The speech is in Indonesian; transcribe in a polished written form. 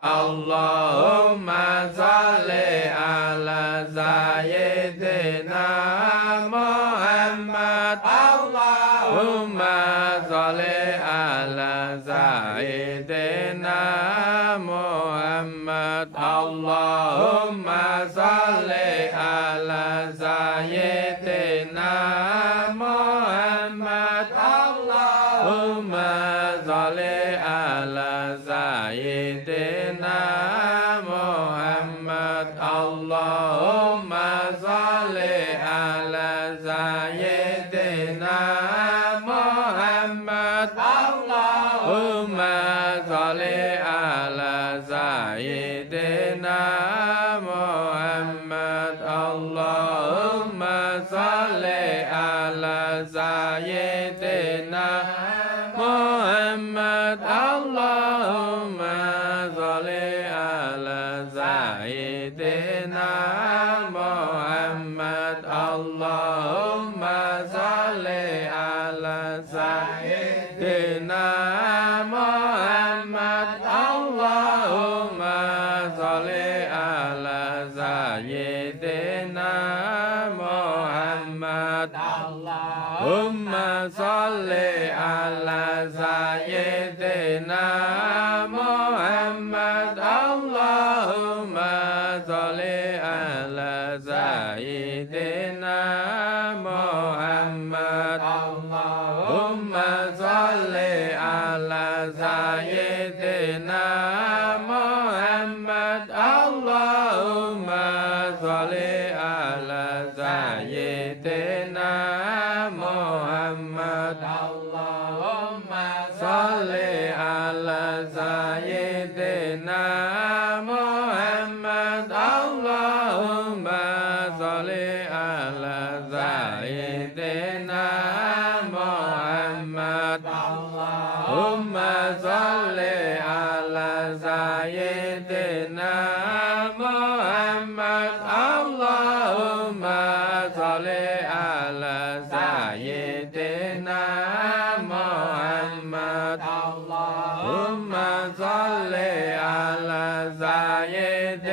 Allahumma salli ala Sayyidina Muhammad. Allahumma salli ala Sayyidina Muhammad. Allahumma salli ala Sayyidina Muhammad. Allahumma salli ala Sayyidina Muhammad. Allahumma salli ala Sayyidina Muhammad. Allahumma salli ala Sayyidina Muhammad. Allahumma salli ala Sayyidina Muhammad. Allahumma salli ala Sayyidina Muhammad. Allahumma salli ala Sayyidina Muhammad. Allahumma salli ala Sayyidina Muhammad. Allahumma salli ala Sayyidina Muhammad. Allahumma salli ala Sayyidina Muhammad. Allahumma salli ala Sayyidina Muhammad. Allahumma salli ala Sayyidina Muhammad. Allahumma salli ala Sayyidina Muhammad. Allahumma salli ala Sayyidina Muhammad. Allahumma salli ala Sayyidina Muhammad. Allahumma salli ala Sayyidina Muhammad. Allahumma salli ala Sayyidina